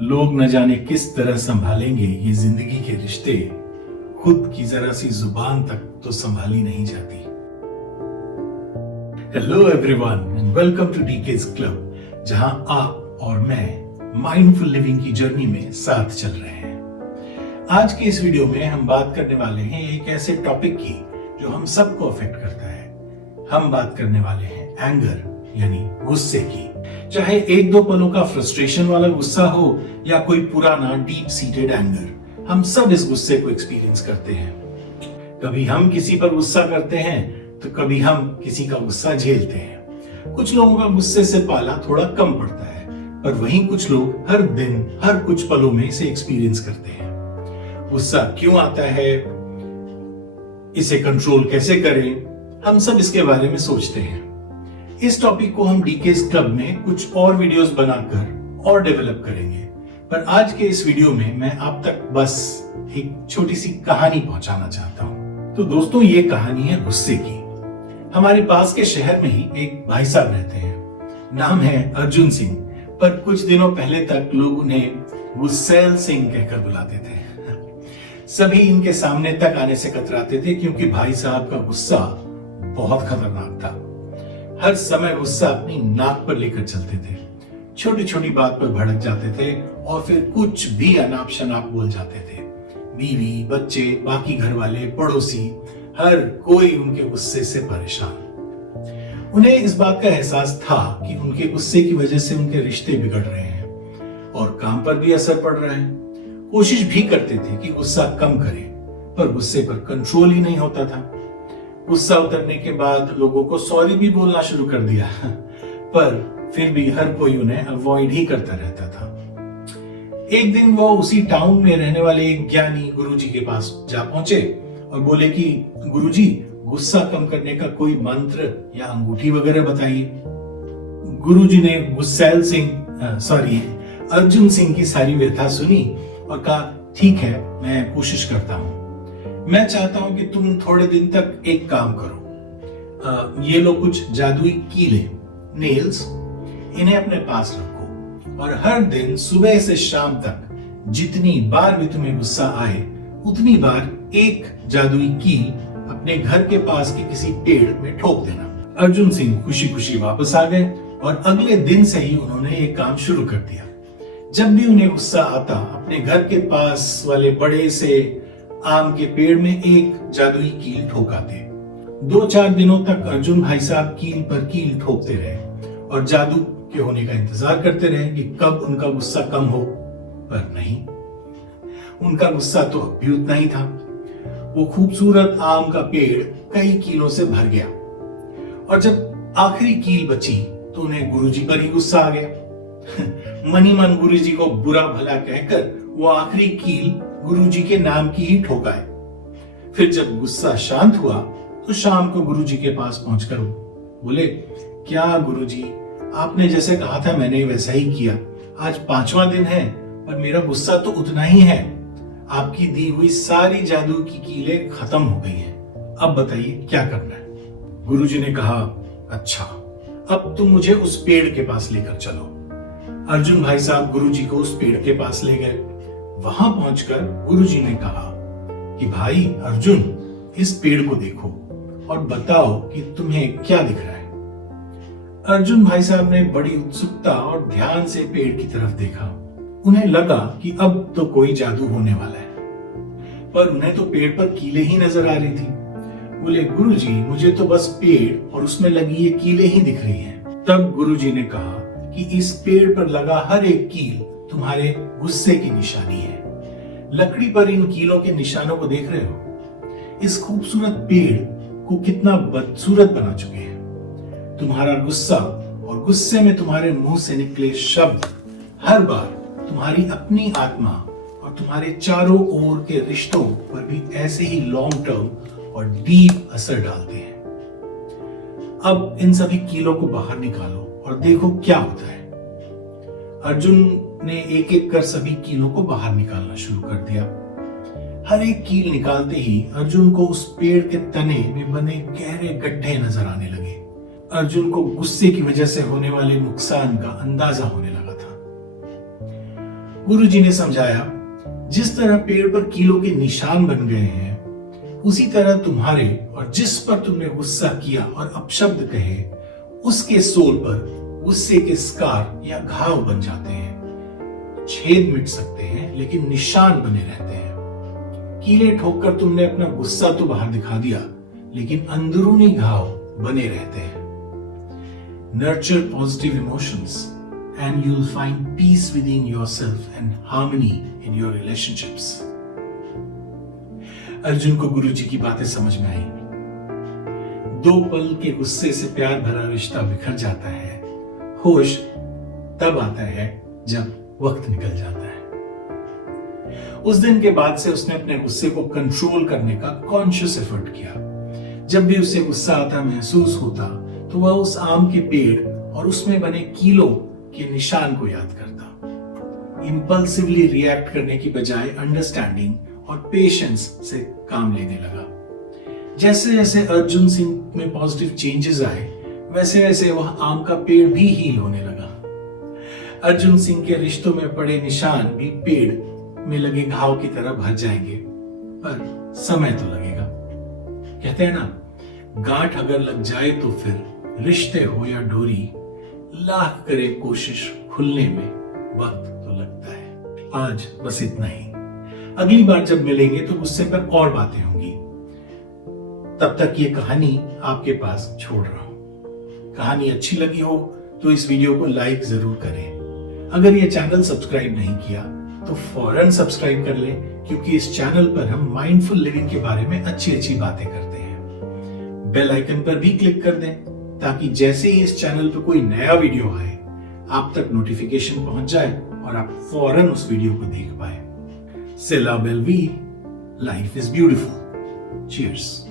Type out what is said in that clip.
लोग न जाने किस तरह संभालेंगे ये जिंदगी के रिश्ते, खुद की जरा सी जुबान तक तो संभाली नहीं जाती। Hello everyone and welcome to DK's club, जहां आप और मैं माइंडफुल लिविंग की जर्नी में साथ चल रहे हैं। आज के इस वीडियो में हम बात करने वाले हैं एक ऐसे टॉपिक की जो हम सबको अफेक्ट करता है। हम बात करने वाले हैं एंगर यानी गुस्से की। चाहे एक दो पलों का फ्रस्ट्रेशन वाला गुस्सा हो या कोई पुराना डीप सीटेड एंगर, हम सब इस गुस्से को एक्सपीरियंस करते हैं। कभी हम किसी पर गुस्सा करते हैं तो कभी हम किसी का गुस्सा झेलते हैं। कुछ लोगों का गुस्से से पाला थोड़ा कम पड़ता है, पर वहीं कुछ लोग हर दिन हर कुछ पलों में इसे एक्सपीरियंस करते हैं। गुस्सा क्यों आता है, इसे कंट्रोल कैसे करें, हम सब इसके बारे में सोचते हैं। इस टॉपिक को हम डीकेज क्लब में कुछ और वीडियोस बनाकर और डेवलप करेंगे, पर आज के इस वीडियो में मैं आप तक बस एक छोटी सी कहानी पहुंचाना चाहता हूं। तो दोस्तों, ये कहानी है गुस्से की। हमारे पास के शहर में ही एक भाई साहब रहते हैं, नाम है अर्जुन सिंह, पर कुछ दिनों पहले तक लोग उन्हें गुस्सैल सिंह कहकर बुलाते थे। सभी इनके सामने तक आने से कतराते थे क्योंकि भाई साहब का गुस्सा बहुत खतरनाक था। हर समय गुस्सा अपनी नाक पर लेकर चलते थे, छोटी छोटी बात पर भड़क जाते थे और फिर कुछ भी अनाप शनाप बोल जाते थे। बीवी, बच्चे, बाकी घर वाले, पड़ोसी, हर कोई उनके गुस्से से परेशान। उन्हें इस बात का एहसास था कि उनके गुस्से की वजह से उनके रिश्ते बिगड़ रहे हैं और काम पर भी असर पड़ रहा है। कोशिश भी करते थे कि गुस्सा कम करें, पर गुस्से पर कंट्रोल ही नहीं होता था। गुस्सा उतरने के बाद लोगों को सॉरी भी बोलना शुरू कर दिया, पर फिर भी हर कोई उन्हें अवॉइड ही करता रहता था। एक दिन वो उसी टाउन में रहने वाले एक ज्ञानी गुरुजी के पास जा पहुंचे और बोले कि गुरुजी, गुस्सा कम करने का कोई मंत्र या अंगूठी वगैरह बताइए। गुरुजी ने अर्जुन सिंह की सारी व्यथा सुनी और कहा, ठीक है, मैं कोशिश करता हूं। मैं चाहता हूं कि तुम थोड़े दिन तक एक काम करो। ये लो कुछ जादुई कीले, नेल्स, इन्हें अपने पास रखो और हर दिन सुबह से शाम तक जितनी बार भी तुम्हें गुस्सा आए उतनी बार एक जादुई कील अपने घर के पास के किसी पेड़ में ठोक देना। अर्जुन सिंह खुशी खुशी वापस आ गए और अगले दिन से ही उन्होंने ये काम शुरू कर दिया। जब भी उन्हें गुस्सा आता, अपने घर के पास वाले बड़े से आम के पेड़ में एक जादुई कील ठोकाते। 2-4 दिनों तक अर्जुन भाई साहब कील पर कील ठोकते रहे और जादू के होने का इंतजार करते रहे कि कब उनका गुस्सा कम हो, पर नहीं, उनका गुस्सा तो अब भी उतना ही था। वो खूबसूरत आम का पेड़ कई कीलों से भर गया और जब आखिरी कील बची तो उन्हें गुरुजी पर ही गुस्सा आ गया। मनी मन गुरुजी को बुरा भला कहकर वो आखिरी कील गुरुजी के नाम की ही ठोकाए। फिर जब गुस्सा शांत हुआ तो शाम को गुरुजी के पास पहुंचकर बोले, क्या गुरुजी, आपने जैसे कहा था मैंने वैसा ही किया। आज 5वां दिन है पर मेरा गुस्सा तो उतना ही है। आपकी दी हुई सारी जादू की कीलें खत्म हो गई हैं। अब बताइए क्या करना है। गुरुजी ने कहा, अच्छा, अब तुम मुझे उस पेड़ के पास लेकर चलो। अर्जुन भाई साहब गुरुजी को उस पेड़ के पास ले गए। वहां पहुंचकर गुरुजी ने कहा कि भाई अर्जुन, इस पेड़ को देखो और बताओ कि तुम्हें क्या दिख रहा है। अर्जुन भाई साहब ने बड़ी उत्सुकता और ध्यान से पेड़ की तरफ देखा। उन्हें लगा कि अब तो कोई जादू होने वाला है, पर उन्हें तो पेड़ पर कीलें ही नजर आ रही थी। बोले, गुरुजी, मुझे तो बस पेड़ और उसमें लगी ये कीलें ही दिख रही हैं। तब गुरुजी ने कहा कि इस पेड़ पर लगा हर एक कील तुम्हारे गुस्से की निशानी है। लकड़ी पर इन कीलों के निशानों को देख रहे हो? इस खूबसूरत पेड़ को कितना बदसूरत बना चुके हैं। तुम्हारा गुस्सा और गुस्से में तुम्हारे मुंह से निकले शब्द हर बार तुम्हारी अपनी आत्मा और तुम्हारे चारों ओर के रिश्तों पर भी ऐसे ही लॉन्ग टर्म और डीप असर डालते हैं। अब इन सभी कीलों को बाहर निकालो और देखो क्या होता है। अर्जुन ने एक एक कर सभी कीलों को बाहर निकालना शुरू कर दिया। हर एक कील निकालते ही अर्जुन को उस पेड़ के तने में बने गहरे गड्ढे नजर आने लगे। अर्जुन को गुस्से की वजह से होने वाले नुकसान का अंदाजा होने लगा था। गुरुजी ने समझाया, जिस तरह पेड़ पर कीलों के निशान बन गए हैं, उसी तरह तुम्हारे और जिस पर तुमने गुस्सा किया और अपशब्द कहे, उसके सोल पर गुस्से के स्कार या घाव बन जाते हैं। छेद मिट सकते हैं लेकिन निशान बने रहते हैं। कीले ठोककर तुमने अपना गुस्सा तो बाहर दिखा दिया, लेकिन अंदरूनी घाव बने रहते हैं। Nurture positive emotions and you'll find peace within yourself and harmony in your relationships. Arjun को गुरुजी की बातें समझ में आई। 2 पल के गुस्से से प्यार भरा रिश्ता बिखर जाता है। होश तब आता है जब वक्त निकल जाता है। उस दिन के बाद से उसने अपने गुस्से को कंट्रोल करने का कॉन्शियस एफर्ट किया। जब भी उसे गुस्सा आता महसूस होता तो वह उस आम के पेड़ और उसमें बने कीलों के निशान को याद करता। इंपल्सिवली रिएक्ट करने की बजाय अंडरस्टैंडिंग और पेशेंस से काम लेने लगा। जैसे जैसे अर्जुन सिंह में पॉजिटिव चेंजेस आए, वैसे वैसे वह आम का पेड़ भी हील होने लगा। अर्जुन सिंह के रिश्तों में पड़े निशान भी पेड़ में लगे घाव की तरह भर जाएंगे, पर समय तो लगेगा। कहते हैं ना, गांठ अगर लग जाए तो फिर रिश्ते हो या डोरी, लाख करे कोशिश खुलने में वक्त तो लगता है। आज बस इतना ही। अगली बार जब मिलेंगे तो गुस्से पर और बातें होंगी। तब तक ये कहानी आपके पास छोड़ रहा हूं। कहानी अच्छी लगी हो तो इस वीडियो को लाइक जरूर करें। अगर ये चैनल सब्सक्राइब नहीं किया तो फौरन सब्सक्राइब कर लें, क्योंकि इस चैनल पर हम माइंडफुल लिविंग के बारे में अच्छी अच्छी बातें करते हैं। बेल आइकन पर भी क्लिक कर दें ताकि जैसे ही इस चैनल पर कोई नया वीडियो आए आप तक नोटिफिकेशन पहुंच जाए और आप फौरन उस वीडियो को देख पाए। से ला बेलवी, लाइफ इज ब्यूटीफुल। चीयर्स।